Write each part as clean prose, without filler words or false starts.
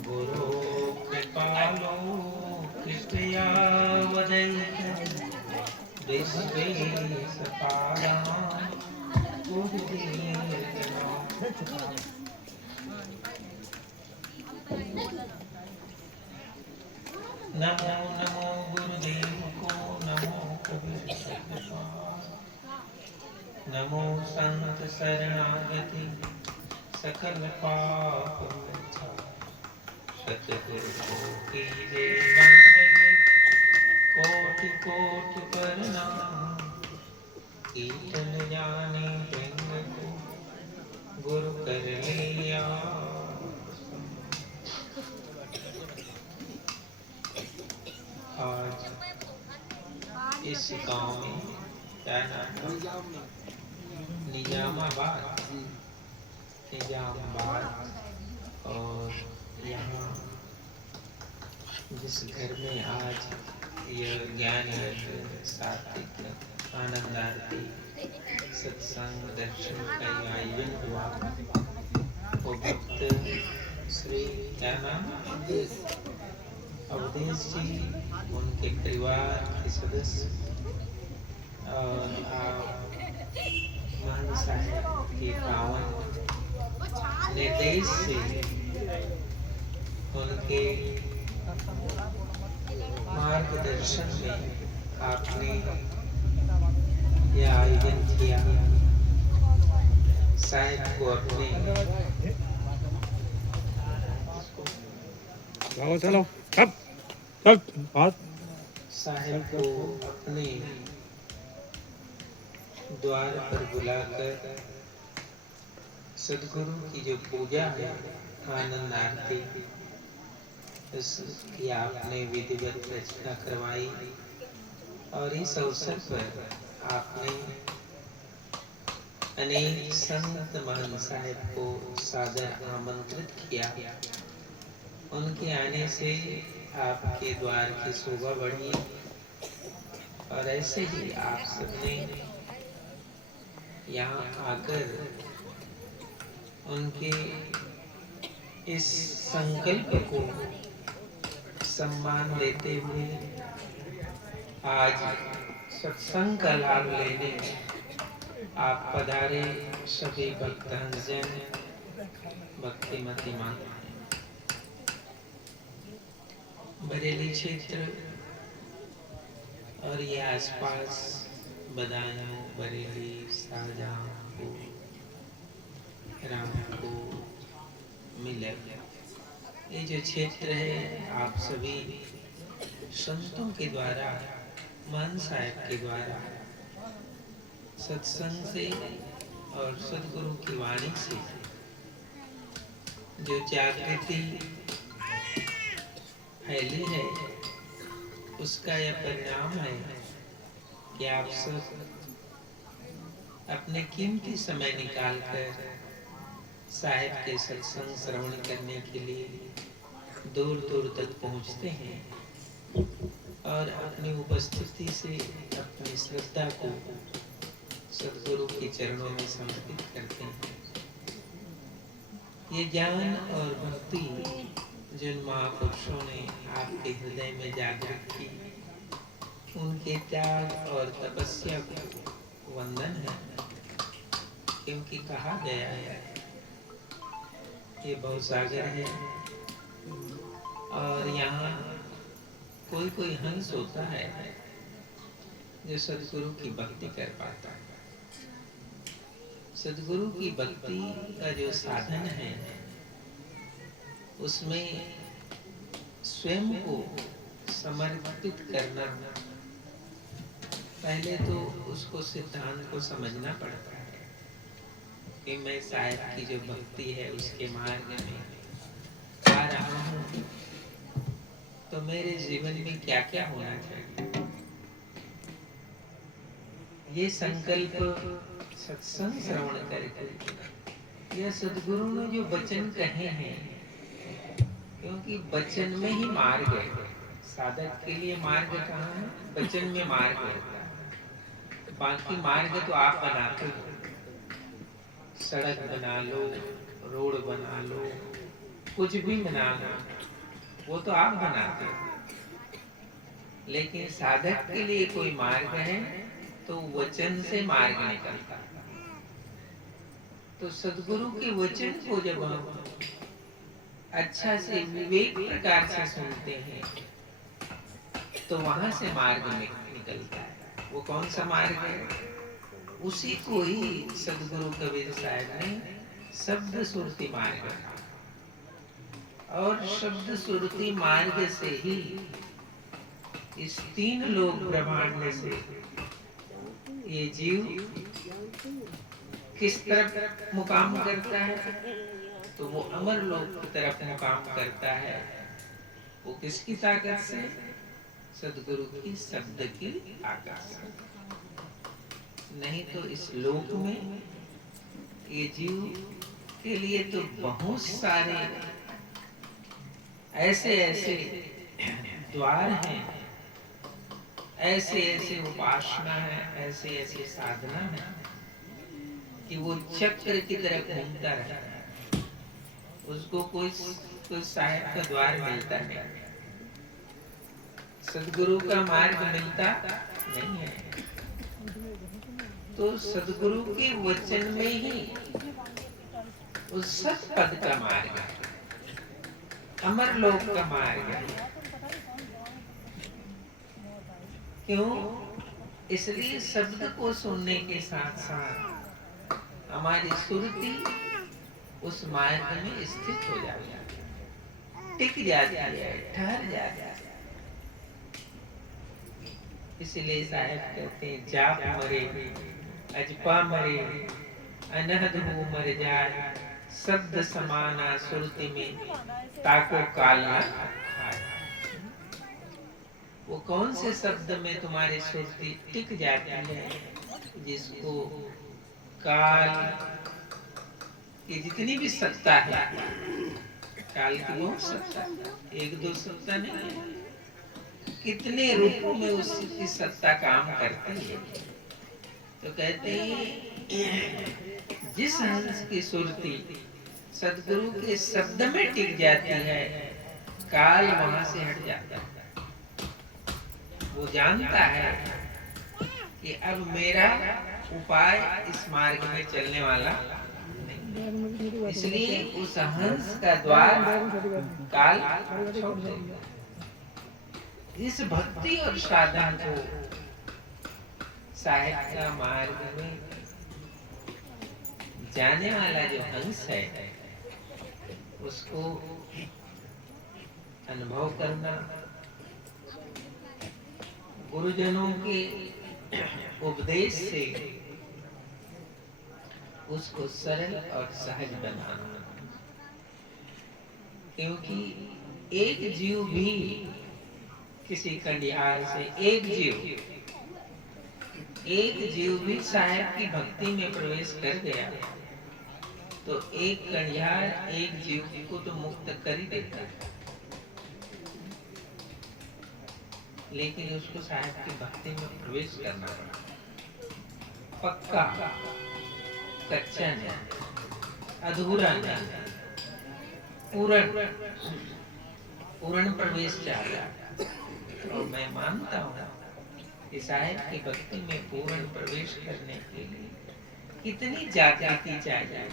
गुरु कृपालो कृपया वदयित विश्वेशपादां गुरुकीर्तनम्। नमो नमो गुरुदेव को, नमो कबीर सतपाल, नमो संत शरणागति सकल पाप विनाशाय। सतगुरु को कीजे बंदगी, कोटि कोटि प्रणाम। कीर्तन जाने बिंद को, गुरु कर लिया। आज इस गांव में क्या नाम था? निजामाबाद। निजामाबाद। और यहाँ जिस घर में आज यह ज्ञान यज्ञ, सात्विक आनंद आरती, सत्संग, दर्शन का आयोजन हुआ, वो भक्त श्री क्या नाम, अवधेश जी, उनके परिवार के सदस्य और आप मान साहेब के पावन निर्देश से उनके मार्गदर्शन में आपने यह आयोजन किया। साहेब को अपने चलो चल चल बात साहेब को अपने द्वार पर बुलाकर सदगुरु की जो पूजा है, आनंद आरती, इसकी आपने विधिवत रचना करवाई। और इस अवसर पर आपने अनेक संत महंत साहेब को सादर आमंत्रित किया। उनके आने से आपके द्वार की शोभा बढ़ी। और ऐसे ही आप सबने यहाँ आकर उनके इस संकल्प को सम्मान देते हुए आज सत्संग का लाभ लेने आप पधारे। सभी भक्तजन, भक्तिमती माता, बरेली क्षेत्र और ये आसपास बदायूं, बरेली, शाहजहांपुर, रामपुर, मिलर, ये जो क्षेत्र है, आप सभी संतों के द्वारा, मान साहेब के द्वारा सत्संग से और सदगुरु की वाणी से जो जागृति फैली है, उसका यह परिणाम है कि आप सब अपने कीमती समय निकालकर साहेब के सत्संग श्रवण करने के लिए दूर दूर तक पहुंचते हैं और अपनी उपस्थिति से अपनी श्रद्धा को सदगुरु के चरणों में समर्पित करते हैं। ये ज्ञान और भक्ति जिन महापुरुषों ने आपके हृदय में जागृत की, उनके त्याग और तपस्या को वंदन है। क्योंकि कहा गया है ये भवसागर है और यहाँ कोई कोई हंस होता है जो सदगुरु की भक्ति कर पाता है। सदगुरु की भक्ति का जो साधन है, उसमें स्वयं को समर्पित करना, पहले तो उसको सिद्धांत को समझना पड़ता है कि मैं साहेब की जो भक्ति है उसके मार्ग में आ रहा हूँ, तो मेरे जीवन में क्या क्या होना चाहिए। ये संकल्प सत्संग श्रवण करके, यह सदगुरु ने जो वचन कहे हैं, क्योंकि वचन में ही मार्ग है। साधक के लिए मार्ग कहाँ है? वचन में मार्ग है। बाकी मार्ग तो आप बनाते हो, सड़क बना लो, रोड बना लो, कुछ भी बना लो, वो तो आप बनाते हो। लेकिन साधक के लिए कोई मार्ग है तो वचन से मार्ग निकलता है। तो सदगुरु के वचन को जब हम अच्छा से विवेक प्रकार से सुनते हैं तो वहां से मार्ग निकलता है। वो कौन सा मार्ग है? उसी को ही सदगुरु कबीर साहब ने शब्द सुरती मार्ग, और शब्द सुरती मार्ग से ही इस तीन लोक ब्रह्मांड से ये जीव किस तरफ मुकाम करता है? तो वो अमर लोक की तरफ मुकाम करता है। वो किसकी ताकत से? सदगुरु की शब्द की ताकत से। नहीं तो इस लोक में ये जीव के लिए तो बहुत सारे ऐसे ऐसे द्वार हैं, ऐसे ऐसे उपासना है, ऐसे ऐसे साधना है कि वो चक्र की तरह घूमता रहता है। उसको कोई साहेब का द्वार मिलता नहीं, सदगुरु का मार्ग मिलता नहीं है। तो सदगुरु के वचन में ही उस सत पद का मार्ग है, अमर लोक का मार्ग है। क्यों? इसलिए शब्द को सुनने के साथ साथ हमारी सुरती उस मार्ग में स्थित हो जाती है, टिक जाती है, ठहर जाती है। इसलिए साहब कहते हैं जाप मरे अजपा मरे अनहद हो मर जाए, शब्द समाना सुरती में ताको काल ना खाए। वो कौन से शब्द में तुम्हारी सुरती टिक जाती है? जिसको काल की जितनी भी सत्ता है, काल की बहुत सत्ता, एक दो सत्ता नहीं है, कितने रूपों में उसकी सत्ता काम करती है। तो कहते हैं जिस हंस की सुरती सदगुरु के शब्द में टिक जाती है, काल वहां से हट जाता है। वो जानता है कि अब मेरा उपाय इस मार्ग में चलने वाला नहीं, इसलिए उस हंस का द्वार काल छोड़ देगा। इस भक्ति और साधन को साहिब का मार्ग में जाने वाला जो हंस है उसको अनुभव करना, गुरुजनों के उपदेश से उसको सरल और सहज बनाना। क्योंकि एक जीव भी किसी कंडिहार से एक जीव भी साहेब की भक्ति में प्रवेश कर गया तो एक कंडिहार एक जीव को तो मुक्त कर ही देता है, लेकिन उसको साहेब की भक्ति में प्रवेश करना पड़ा। पक्का, कच्चा नहीं, अधूरा नहीं, पूर्ण प्रवेश चाहिए। और मैं मानता हूँ कि साहेब की भक्ति में पूर्ण प्रवेश करने के लिए कितनी जागृति चाहिए,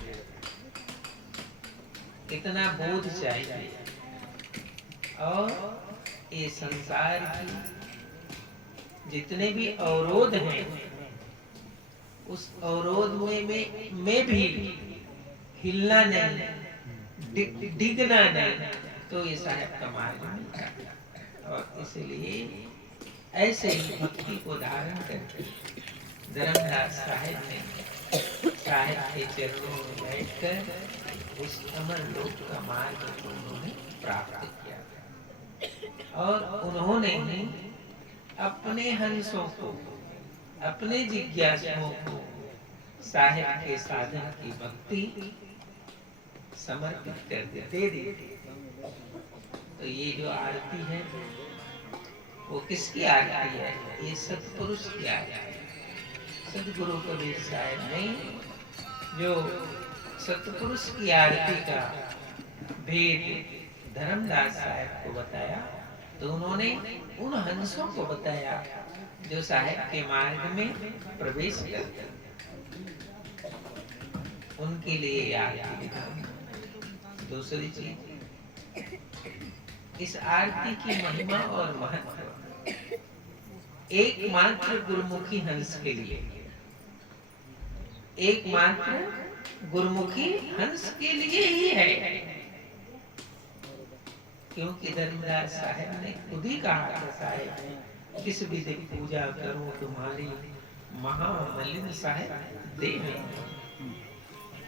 कितना बोध चाहिए। और ये संसार की जितने भी अवरोध हैं उस अवरोध में भी हिलना नहीं, डिगना नहीं, तो ये साहेब का मार्ग मिलता है। और इसलिए ऐसे ही भक्ति को धारण करके धर्मदास साहेब ने साहेब के चरणों में बैठकर उस अमर लोक का मार्ग को उन्होंने प्राप्त किया। और उन्होंने अपने हंसों को, अपने जिज्ञासुओं को साहेब के साधन की भक्ति समर्पित कर दे दी। तो ये जो आरती है वो किसकी आरती है? ये सत्पुरुष की आरती है। सदगुरु कबीर साहब ने जो सतपुरुष की आरती का भेद धर्मदास साहब को बताया, तो उन्होंने उन हंसों को बताया जो साहब के मार्ग में प्रवेश करते, उनके लिए आरती विधान। दूसरी चीज, इस आरती की महिमा और महत्व एकमात्र गुरुमुखी हंस के लिए, एकमात्र गुरुमुखी हंस के लिए ही है। क्योंकि धर्मदास साहब ने खुद ही कहा था, साहब किस विधि पूजा करूं तुम्हारी, महामलिन साहब देह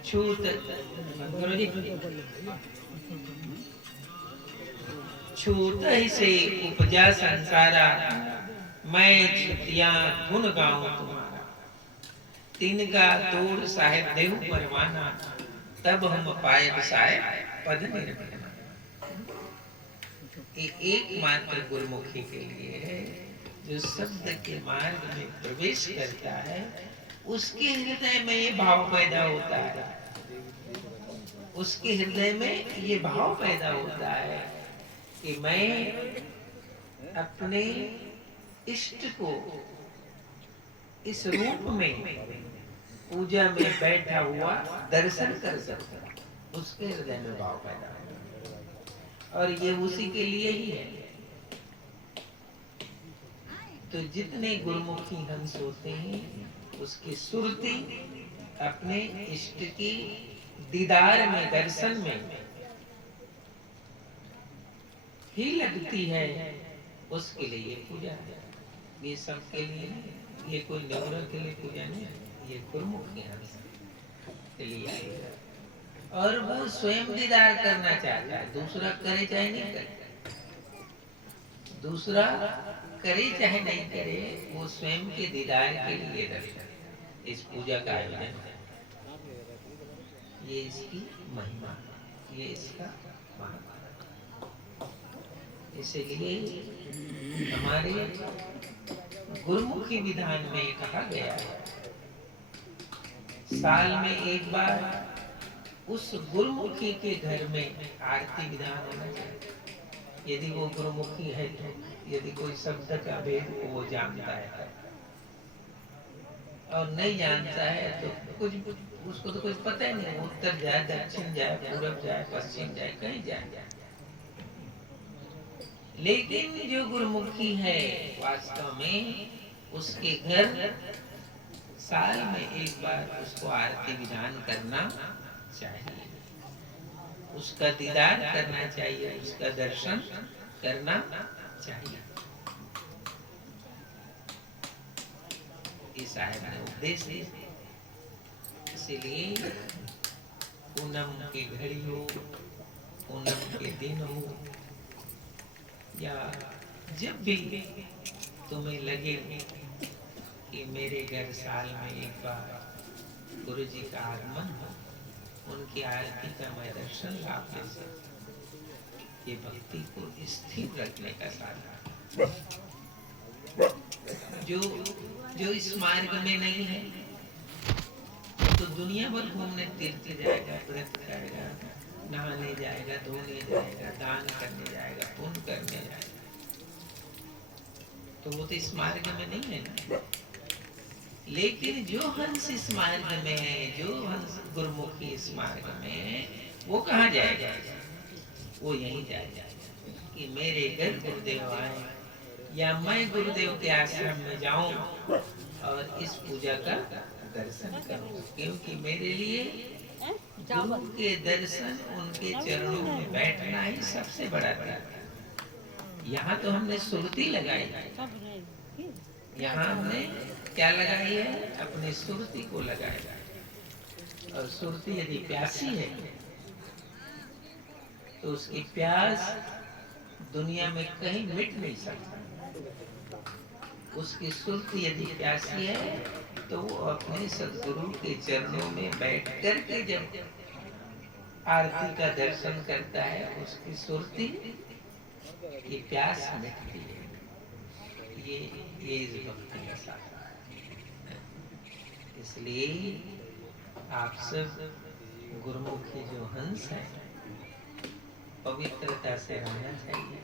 छूत छूत ही से उपजा संसारा, मैं छुतियां गुण गाऊं तुम्हारा। तिनका तोड़ साहेब देहु परवाना, तब हम पाए साहेब पद निर्भर। एकमात्र गुरुमुखी के लिए है, जो शब्द के मार्ग में प्रवेश करता है, उसके हृदय में ये भाव पैदा होता है, उसके हृदय में ये भाव पैदा होता है कि मैं अपने इष्ट को इस रूप में पूजा में बैठा हुआ दर्शन कर सकता, उसके हृदय में भाव पैदा होता, और ये उसी के लिए ही है। तो जितने गुरुमुखी हंस होते हैं, उसकी सुरती अपने इष्ट की दीदार में, दर्शन में ही लगती है, उसके लिए पूजा है। ये सबके लिए नहीं, ये कोई नवरा के लिए पूजा नहीं, ये गुरुमुखी हंस के लिए। और वो स्वयं दीदार करना चाहता है, दूसरा करे चाहे नहीं करे, दूसरा करे चाहे नहीं करे, वो स्वयं के दीदार के लिए दर्शन, इस पूजा का आयोजन है। ये इसकी महिमा, ये इसका महत्व। इसलिए हमारे गुरुमुखी विधान में कहा गया है, साल में एक बार उस गुरुमुखी के घर में आरती विधान होना चाहिए। यदि वो गुरुमुखी है तो, यदि कोई शब्द का भेद वो जानता है, और नहीं जानता है तो कुछ उसको तो कुछ पता ही नहीं, उत्तर जाए, दक्षिण जाए, पूरब जाए, पश्चिम जाए, कहीं जाए। लेकिन जो गुरुमुखी है, वास्तव में उसके घर साल में एक बार उसको आरती विधान करना चाहिए, उसका दीदार करना चाहिए, उसका दर्शन करना चाहिए। इस साहब ने उपदेश दिया। इसीलिए पूनम की घड़ी हो, पूनम के दिन हो, या जब भी तुम्हें लगे कि मेरे घर साल में एक बार गुरु जी का आगमन हो, उनकी आरती का मैं दर्शन लाभ ले सकूं, ये भक्ति को स्थिर रखने का साधन। जो इस मार्ग में नहीं है, तो दुनिया भर घूमने तीर्थ जाएगा, व्रत करेगा, नहाने जाएगा, धोने जाएगा, दान करने जाएगा, पुण्य करने जाएगा, तो वो तो इस मार्ग में नहीं है ना। लेकिन जो हंस इस मार्ग में है, जो हंस गुरुमुखी इस मार्ग में है, वो कहाँ जाएगा? वो यहीं जाएगा कि मेरे घर गुरुदेव आए, या मैं गुरुदेव के आश्रम में जाऊं और इस पूजा का दर्शन करूं, क्योंकि मेरे लिए गुरु के दर्शन, उनके चरणों में बैठना ही सबसे बड़ा तीर्थ है। यहाँ तो हमने सुरती लगाई, यहाँ हमने क्या लगाई है? अपनी सुरती को लगाया। और सुरती यदि प्यासी है तो उसकी प्यास दुनिया में कहीं मिट नहीं सकता। उसकी सुरती यदि प्यासी है तो वो अपने सद्गुरु के चरणों में बैठ कर के जब आरती का दर्शन करता है, उसकी सुरती की प्यास मिटती है। ये इस भक्ति का साधन है। इसलिए आप सब गुरुमुखी जो हंस है, पवित्रता से रहना चाहिए।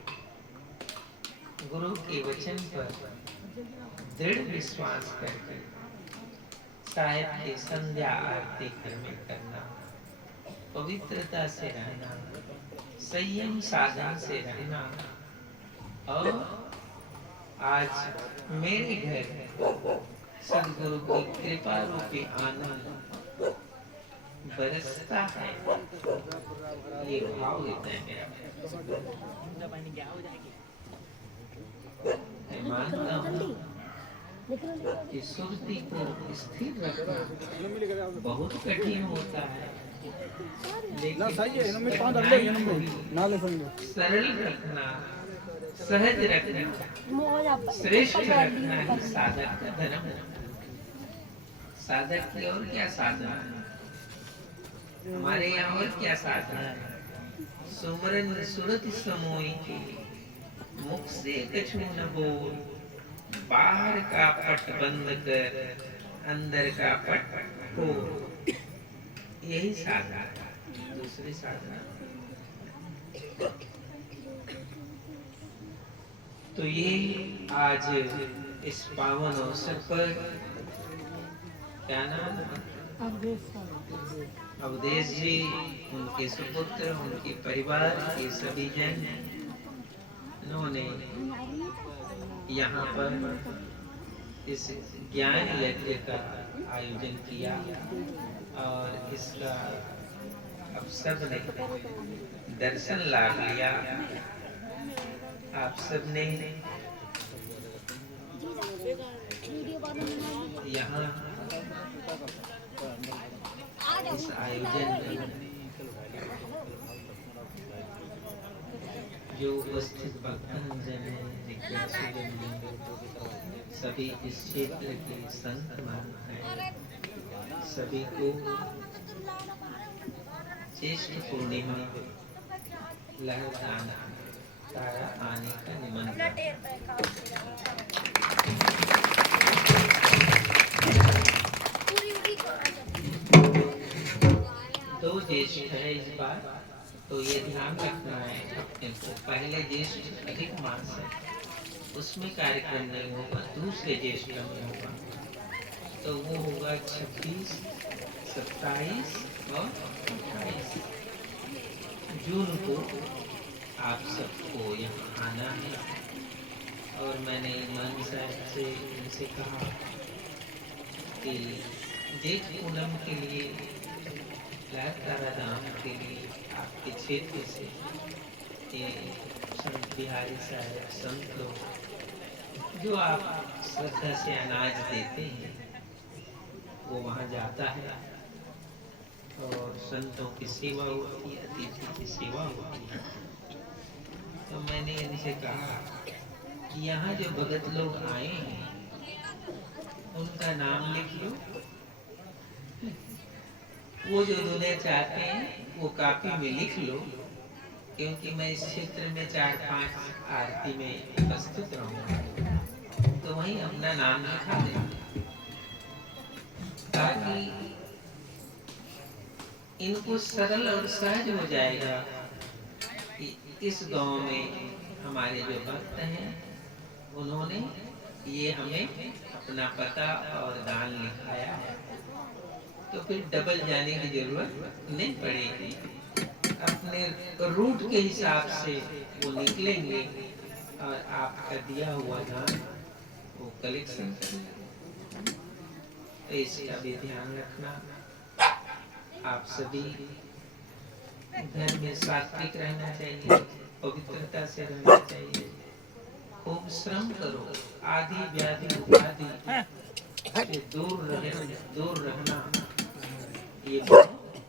गुरु के वचन पर दृढ़ विश्वास करके साहिब की संध्या आरती घर में करना, पवित्रता से रहना, संयम साधन से रहना। और आज मेरे घर सदगुरु की कृपा रूपी आनंद बरसता है, ये भाव लेते हैं मेरा। मैं मानता हूँ कि सुरती को स्थिर रखना बहुत कठिन होता है, लेकिन सरल रखना, सहज रखना, श्रेष्ठ रखना ही साधक का धर्म है। साधक की और क्या साधना है? हमारे यहाँ और क्या साधना है? सुमरन सुरति समोई की, मुख से कछु न बोल, बाहर का पट बंद कर, अंदर का पट खोल। यही साधना है, दूसरी साधना। तो ये आज इस पावन अवसर पर क्या नाम? अवधेश जी, उनके सुपुत्र, उनके परिवार के सभी जन, उन्होंने यहाँ पर इस ज्ञान यज्ञ का आयोजन किया और इसका अब सब ने दर्शन लाभ लिया। आप सब ने यहाँ इस आयोजन में जो उपस्थित भक्तजन हैं, जिज्ञासुजन हैं, सभी इस क्षेत्र के संत महात्मा हैं, सभी को ज्येष्ठ पूर्णिमा लहरदान तारा आने का निमंत्रण। दो ज्येष्ठ है इस बार, तो ये ध्यान रखना है अपने को। पहले ज्येष्ठ अधिक मास है, उसमें कार्यक्रम नहीं होगा, दूसरे ज्येष्ठ में होगा। तो वो होगा 26, 27 और 28 जून को। आप सबको यहाँ आना है। और मैंने मान साहब से इनसे कहा कि जेठ पूनम के लिए, लहरतारा धाम के लिए आपके क्षेत्र से ये संत बिहारी साहब, संत लोग जो आप श्रद्धा से अनाज देते हैं, वो वहाँ जाता है और संतों की सेवा होती है, अतिथि की सेवा होती है। तो मैंने इनसे कहा कि यहाँ जो भगत लोग आए हैं, उनका नाम लिख लो। वो जो दुनिया चाहते हैं वो कापी में लिख लो, क्योंकि मैं इस क्षेत्र में 4-5 आरती में उपस्थित रहूंगा, तो वहीं अपना नाम लिखा दें, ताकि इनको सरल और सहज हो जाएगा कि इस गांव में हमारे जो भक्त हैं, उन्होंने ये हमें अपना पता और दान लिखाया है, तो फिर डबल जाने की जरूरत नहीं पड़ेगी। अपने रूट के हिसाब से वो निकलेंगे और आपका दिया हुआ दान वो कलेक्शन करेंगे। तो इसका भी ध्यान रखना। आप सभी घर में सात्विक रहना चाहिए, पवित्रता से रहना चाहिए, खूब श्रम करो, आदि व्याधि उपाधि से दूर रहना ये